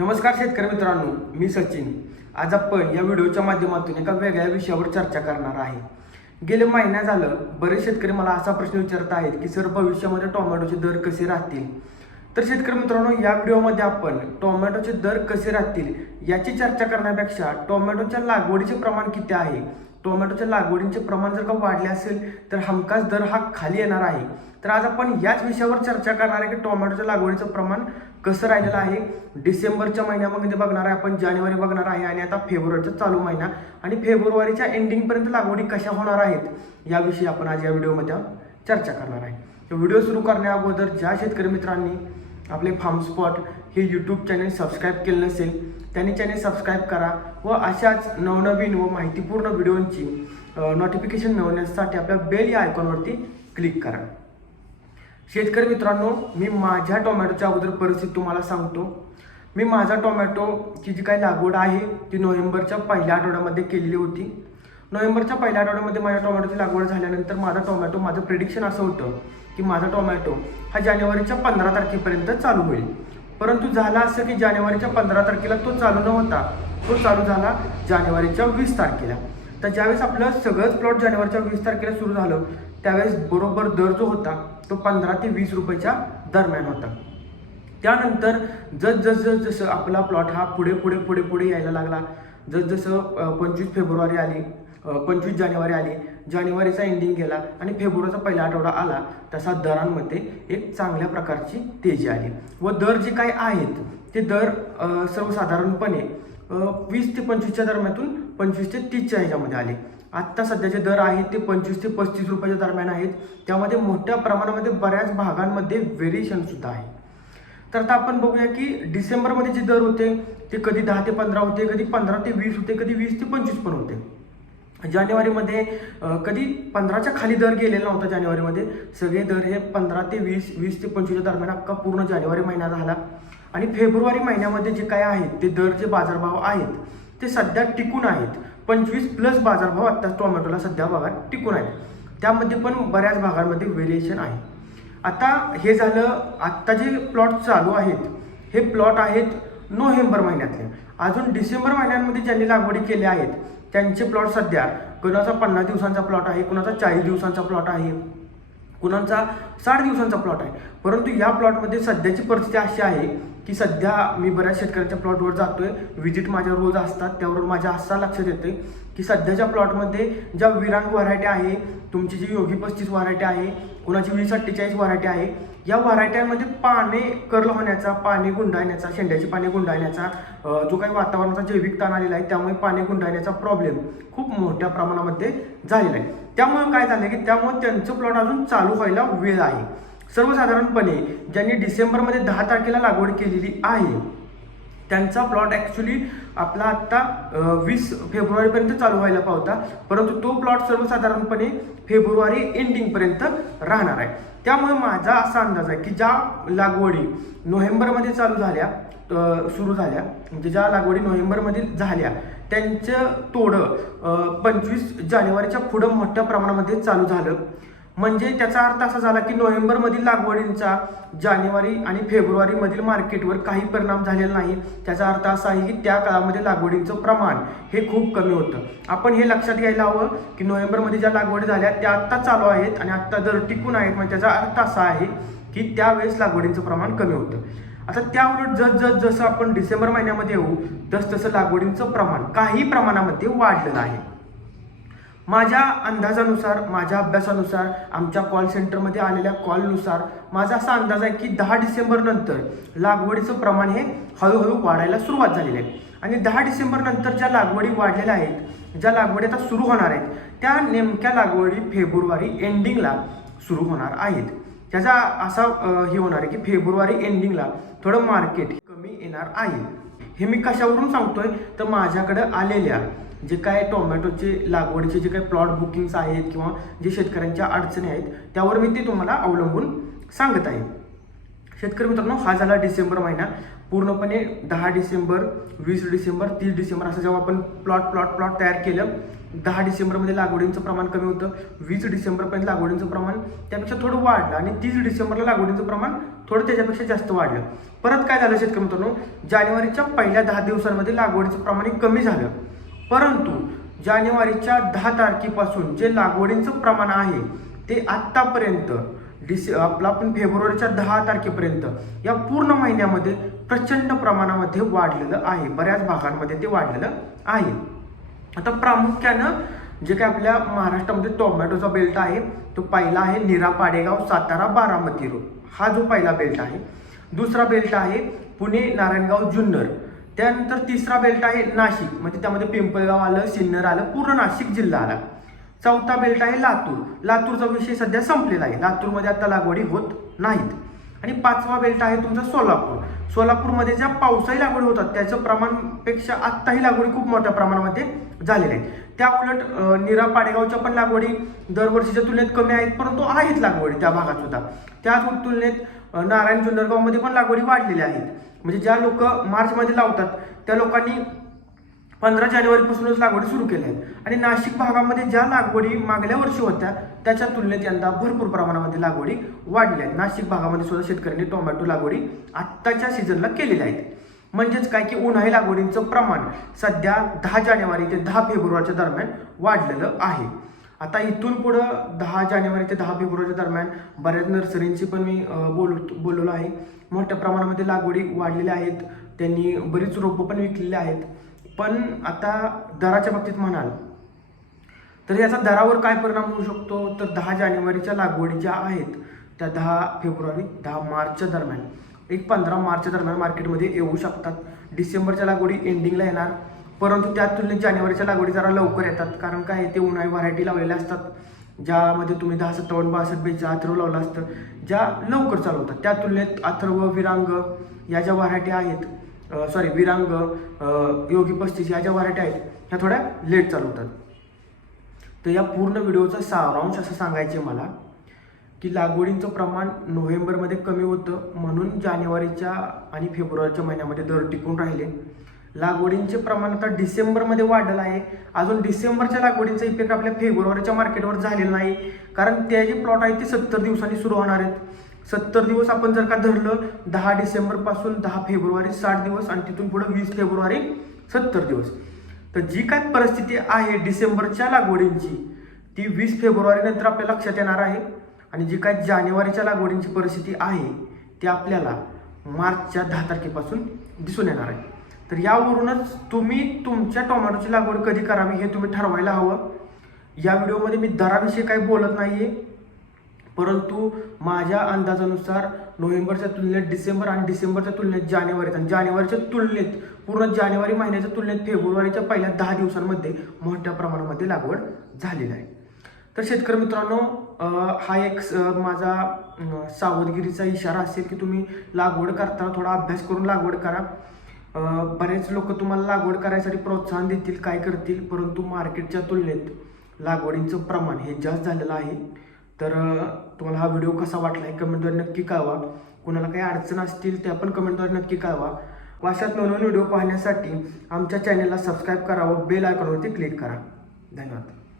नमस्कार शेतकरी मित्रांनो मी सचिन. आज आपण या व्हिडिओच्या माध्यमातून एका वेगळ्या विषयावर चर्चा करणार आहे. गेले महिना झालं बरेच शेतकरी मला असा प्रश्न विचारत आहेत की सर भविष्यामध्ये टोमॅटोचे दर कसे राहतील? तर शेतकरी मित्रांनो या व्हिडिओमध्ये आपण टोमॅटोचे दर कसे राहतील याची चर्चा करण्यापेक्षा टोमॅटोच्या लागवडीचे प्रमाण किती आहे? टोमॅटोच्या लागवडीचे प्रमाण जर का वाढले असेल तर हमखास दर हा खाली येणार आहे. तर आज आपण याच विषयावर चर्चा करणार आहे की टोमॅटोच्या लागवडीचं प्रमाण कसं राहिलेलं आहे. डिसेंबरच्या महिन्यामध्ये बघणार आहे आपण जानेवारी बघणार आहे आणि आता फेब्रुवारीचा चालू महिना. आणि फेब्रुवारीच्या एंडिंगपर्यंत लागवडी कशा होणार आहेत याविषयी आपण आज या व्हिडिओमध्ये चर्चा करणार आहे. तर व्हिडिओ सुरू करण्या अगोदर ज्या शेतकरी मित्रांनी आपले फार्म स्पॉट हे यूट्यूब चॅनल सबस्क्राईब केलं नसेल त्यांनी चॅनल सबस्क्राईब करा व अशाच नवनवीन व माहितीपूर्ण व्हिडिओंची नोटिफिकेशन मिळवण्यासाठी आपल्या बेल या आयकॉनवरती क्लिक करा. शेतकरी मित्रांनो मी माझ्या टोमॅटोच्या अगोदर परिस्थिती तुम्हाला सांगतो. मी माझा टोमॅटोची जी काही लागवड आहे ती नोव्हेंबरच्या पहिल्या आठवड्यामध्ये केलेली होती. नोव्हेंबरच्या पहिल्या आठवड्यामध्ये माझ्या टोमॅटोची लागवड झाल्यानंतर माझा टोमॅटो माझं प्रिडिक्शन असं होतं की माझा टोमॅटो हा जानेवारीच्या पंधरा तारखेपर्यंत चालू होईल. परंतु झालं असं की जानेवारीच्या पंधरा तारखेला तो चालू न होता तो चालू झाला जानेवारीच्या वीस तारखेला. तर ज्यावेळेस आपलं सगळंच प्लॉट जानेवारीच्या वीस तारखेला सुरू झालं त्यावेळेस बरोबर दर जो होता तो पंधरा ते वीस रुपयाच्या दरम्यान होता. त्यानंतर जस जसं आपला प्लॉट हा पुढे पुढे पुढे पुढे यायला लागला जसजसं पंचवीस फेब्रुवारी आली पंचवीस जानेवारी आली जानेवारीचा एंडिंग गेला आणि फेब्रुवारीचा पहिला आठवडा आला तसा दरांमध्ये एक चांगल्या प्रकारची तेजी आली. व दर जे काय आहेत ते दर सर्वसाधारणपणे वीस ते पंचवीसच्या दरम्यातून पंचवीस ते तीसच्या ह्याच्यामध्ये आले. आत्ता सध्याचे दर आहेत ते पंचवीस ते पस्तीस रुपयाच्या दरम्यान आहेत. त्यामध्ये मोठ्या प्रमाणामध्ये बऱ्याच भागांमध्ये व्हेरिएशनसुद्धा आहे. तर आता आपण बघूया की डिसेंबरमध्ये जे दर होते ते कधी दहा ते पंधरा होते कधी पंधरा ते वीस होते कधी वीस ते पंचवीस पण होते. जानेवारीमध्ये कधी पंधराच्या खाली दर गेलेला नव्हता जानेवारीमध्ये. सगळे दर हे पंधरा ते वीस वीस ते पंचवीसच्या दरम्यान अख्खा पूर्ण जानेवारी महिना झाला. आणि फेब्रुवारी महिन्यामध्ये जे काय आहेत ते दर जे बाजारभाव आहेत ते सध्या टिकून आहेत. पंचवीस प्लस बाजारभाव आत्ता टोमॅटोला सध्या भागात टिकून आहेत. त्यामध्ये पण बऱ्याच भागांमध्ये व्हेरिएशन आहे. आता हे झालं आत्ता जे प्लॉट चालू आहेत हे प्लॉट आहेत नोव्हेंबर महिन्यातले. अजून डिसेंबर महिन्यांमध्ये ज्यांनी लागवडी केल्या आहेत त्यांचे प्लॉट सध्या कुणाचा पन्नास दिवसांचा प्लॉट आहे कुणाचा चाळीस दिवसांचा प्लॉट आहे. कुणाचा साठ दिवसांचा प्लॉट आहे. परंतु या प्लॉटमध्ये सध्याची परिस्थिती अशी आहे की सध्या मी बऱ्याच शेतकऱ्यांच्या प्लॉटवर जातोय. व्हिजिट माझ्या रोज असतात. त्यावरून माझ्या असा लक्षात येते की सध्याच्या प्लॉटमध्ये ज्या विरांग व्हरायटी आहे तुमची जी योगी पस्तीस व्हरायटी आहे कुणाची वीस अठ्ठेचाळीस व्हरायटी आहे या व्हरायट्यांमध्ये पाने कर्ल होण्याचा पाने गुंडाळण्याचा शेंड्याची पाने गुंडाळण्याचा जो काही वातावरणाचा जैविक ताण आलेला आहे त्यामुळे पाने गुंडाळण्याचा प्रॉब्लेम खूप मोठ्या प्रमाणामध्ये झालेला आहे. त्यामुळे काय झालं की त्यामुळे त्यांचं प्लॉट अजून चालू व्हायला वेळ आहे. सर्वसाधारणपणे ज्यांनी डिसेंबरमध्ये दहा तारखेला लागवड केलेली आहे त्यांचा प्लॉट ॲक्च्युली आपला आत्ता वीस फेब्रुवारीपर्यंत चालू व्हायला पावता. परंतु तो प्लॉट सर्वसाधारणपणे फेब्रुवारी एंडिंगपर्यंत राहणार आहे. त्यामुळे माझा असा अंदाज आहे की ज्या लागवडी नोव्हेंबरमध्ये चालू झाल्या सुरू झाल्या. म्हणजे ज्या लागवडी नोव्हेंबरमधील झाल्या त्यांचं तोडं पंचवीस जानेवारीच्या पुढं मोठ्या प्रमाणामध्ये चालू झालं. म्हणजे त्याचा अर्थ असा झाला की नोव्हेंबरमधील लागवडींचा जानेवारी आणि फेब्रुवारीमधील मार्केटवर काही परिणाम झालेला नाही. त्याचा अर्थ असा आहे की त्या काळामध्ये लागवडींचं प्रमाण हे खूप कमी होतं. आपण हे लक्षात घ्यायला हवं की नोव्हेंबरमध्ये ज्या लागवडी झाल्या त्या आत्ता चालू आहेत आणि आत्ता दर टिकून आहेत. म्हणजे त्याचा अर्थ असा आहे की त्यावेळेस लागवडींचं प्रमाण कमी होतं. आता त्या उलट जस जस जसं आपण डिसेंबर महिन्यामध्ये येऊ तस तसं लागवडींचं प्रमाण काही प्रमाणामध्ये वाढलेलं आहे. माझ्या अंदाजानुसार माझ्या अभ्यासानुसार आमच्या कॉल सेंटरमध्ये आलेल्या कॉलनुसार माझा असा अंदाज आहे की दहा डिसेंबरनंतर लागवडीचं प्रमाण हे हळूहळू वाढायला सुरुवात झालेली आहे. आणि दहा डिसेंबरनंतर ज्या लागवडी वाढलेल्या आहेत ज्या लागवडी आता सुरू होणार आहेत त्या नेमक्या लागवडी फेब्रुवारी एंडिंगला सुरू होणार आहेत. त्याचा असा हे होणार आहे की फेब्रुवारी एंडिंगला थोडं मार्केट कमी येणार आहे. हे मी कशावरून सांगतोय? तर माझ्याकडं आलेल्या जे काय टोमॅटोचे लागवडीचे जे काही प्लॉट बुकिंग्स आहेत किंवा जे शेतकऱ्यांच्या अडचणी आहेत त्यावर मी ते तुम्हाला अवलंबून सांगत आहे. शेतकरी मित्रांनो हा झाला डिसेंबर महिना. पूर्णपणे दहा डिसेंबर वीस डिसेंबर तीस डिसेंबर असं जेव्हा आपण प्लॉट प्लॉट प्लॉट तयार केलं दहा डिसेंबरमध्ये लागवडींचं प्रमाण कमी होतं वीस डिसेंबरपर्यंत लागवडींचं प्रमाण त्यापेक्षा थोडं वाढलं आणि तीस डिसेंबरला लागवडींचं प्रमाण थोडं त्याच्यापेक्षा जास्त वाढलं. परत काय झालं शेतकरी मित्रांनो? जानेवारीच्या पहिल्या दहा दिवसांमध्ये लागवडीचं प्रमाण हे कमी झालं. परंतु जानेवारीच्या दहा तारखेपासून जे लागवडींचं प्रमाण आहे ते आत्तापर्यंत डिसे आपला आपण फेब्रुवारीच्या दहा तारखेपर्यंत या पूर्ण महिन्यामध्ये प्रचंड प्रमाणामध्ये वाढलेलं आहे. बऱ्याच भागांमध्ये ते वाढलेलं आहे. आता प्रामुख्यानं जे काय आपल्या महाराष्ट्रामध्ये टोमॅटोचा बेल्ट आहे तो पहिला आहे निरा पाडेगाव सातारा बारामती रोड हा जो पहिला बेल्ट आहे. दुसरा बेल्ट आहे पुणे नारायणगाव जुन्नर. त्यानंतर तिसरा बेल्ट आहे नाशिक. म्हणजे त्यामध्ये पिंपळगाव आलं सिन्नर आलं पूर्ण नाशिक जिल्हा आला. चौथा बेल्ट आहे लातूर. लातूरचा विषय सध्या संपलेला आहे. लातूरमध्ये आता लागवडी होत नाहीत. आणि पाचवा बेल्ट आहे तुमचा सोलापूर. सोलापूरमध्ये ज्या पावसाळी लागवड होतात त्याचं प्रमाण पेक्षा आत्ताही लागवडी खूप मोठ्या प्रमाणामध्ये झालेल्या आहेत त्या उलट निरा पाडेगावच्या पण लागवडी दरवर्षीच्या तुलनेत कमी आहेत परंतु आहेत लागवडी त्या भागात सुद्धा. त्याच तुलनेत नारायण जुन्नरगावमध्ये पण लागवडी वाढलेल्या आहेत. म्हणजे ज्या लोक मार्चमध्ये लावतात त्या लोकांनी पंधरा जानेवारीपासूनच लागवडी सुरू केल्या आहेत आणि नाशिक भागामध्ये ज्या लागवडी मागल्या वर्षी होत्या त्याच्या तुलनेत यंदा भरपूर प्रमाणामध्ये लागवडी वाढल्या आहेत नाशिक भागामध्ये सुद्धा शेतकऱ्यांनी टोमॅटो लागवडी आत्ताच्या सीझनला केलेल्या आहेत. म्हणजेच काय की उन्हाळी लागवडींचं प्रमाण सध्या दहा जानेवारी ते दहा फेब्रुवारीच्या दरम्यान वाढलेलं आहे. आता इथून पुढं दहा जानेवारी ते दहा फेब्रुवारीच्या दरम्यान बऱ्याच नर्सरींची पण मी अं, बोल आहे. मोठ्या प्रमाणामध्ये लागवडी वाढलेल्या आहेत. त्यांनी बरीच रोपं पण विकलेली आहेत. पण आता दराच्या बाबतीत म्हणाल तर याचा दरावर काय परिणाम होऊ शकतो? तर दहा जानेवारीच्या लागवडी ज्या आहेत त्या दहा फेब्रुवारी दहा मार्चच्या दरम्यान. एक पंधरा मार्चच्या दरम्यान मार्केटमध्ये येऊ शकतात. डिसेंबरच्या लागवडी एंडिंगला येणार. परंतु त्या तुलनेत जानेवारीच्या लागवडी जरा लवकर येतात. कारण काय ते उन्हाळी व्हरायटी लावलेल्या असतात. ज्यामध्ये तुम्ही दहा सत्तावन्न बासष्ट बेचा अथर्व लावलं असतं. ज्या लवकर चालू होतात त्या तुलनेत अथर्व विरांग या ज्या व्हरायटी आहेत सॉरी विरांग योगी पस्तीस या ज्या व्हरायटी आहेत ह्या थोड्या लेट चालू होतात तर या पूर्ण व्हिडिओचा सारांश असं सांगायचे मला. की लागवडींचं प्रमाण नोव्हेंबरमध्ये कमी होतं. म्हणून जानेवारीच्या आणि फेब्रुवारीच्या महिन्यामध्ये दर टिकून राहिले. लागवडींचे प्रमाण आता डिसेंबरमध्ये वाढलं आहे. अजून डिसेंबरच्या लागवडींचा इफेक्ट आपल्या फेब्रुवारीच्या मार्केटवर झालेला नाही. कारण ते जे प्लॉट आहेत ते सत्तर दिवसांनी सुरू होणार आहेत. सत्तर दिवस आपण जर का धरलं दहा डिसेंबरपासून दहा फेब्रुवारी साठ दिवस आणि तिथून पुढे वीस फेब्रुवारी सत्तर दिवस. तर जी काय परिस्थिती आहे डिसेंबरच्या लागवडींची ती वीस फेब्रुवारी नंतर आपल्या लक्षात येणार आहे. आणि जी काय जानेवारीच्या लागवडींची परिस्थिती आहे ती आपल्याला मार्चच्या दहा तारखेपासून दिसून येणार आहे. तर यावरूनच तुम्ही तुमच्या टोमॅटोची लागवड कधी करावी हे तुम्ही ठरवायला हवं. या व्हिडिओमध्ये मी दराविषयी काही बोलत नाही आहे परंतु माझ्या अंदाजानुसार नोव्हेंबरच्या तुलनेत डिसेंबर आणि डिसेंबरच्या तुलनेत जानेवारीत आणि जानेवारीच्या तुलनेत पूर्ण जानेवारी महिन्याच्या तुलनेत फेब्रुवारीच्या पहिल्या दहा दिवसांमध्ये मोठ्या प्रमाणामध्ये लागवड झालेली आहे. तर शेतकरी मित्रांनो हा एक स- माझा सावधगिरीचा इशारा असेल की तुम्ही लागवड करताना थोडा अभ्यास करून लागवड करा. बरेच लोक तुम्हाला लागवड करायसाठी प्रोत्साहन देतील काय करतील परंतु मार्केटच्या तुलनेत लागवडींचं प्रमाण हे जास्त झालेलं आहे. तर तुम्हाला हा व्हिडिओ कसा वाटला हे कमेंटद्वारे नक्की कळवा. कुणाला काही अडचण असतील त्या पण कमेंटद्वारे नक्की कळवा. अशाच नवनवीन व्हिडिओ पाहण्यासाठी आमच्या चॅनलला सबस्क्राईब करावं बेल आयकॉनवरती क्लिक करा. धन्यवाद.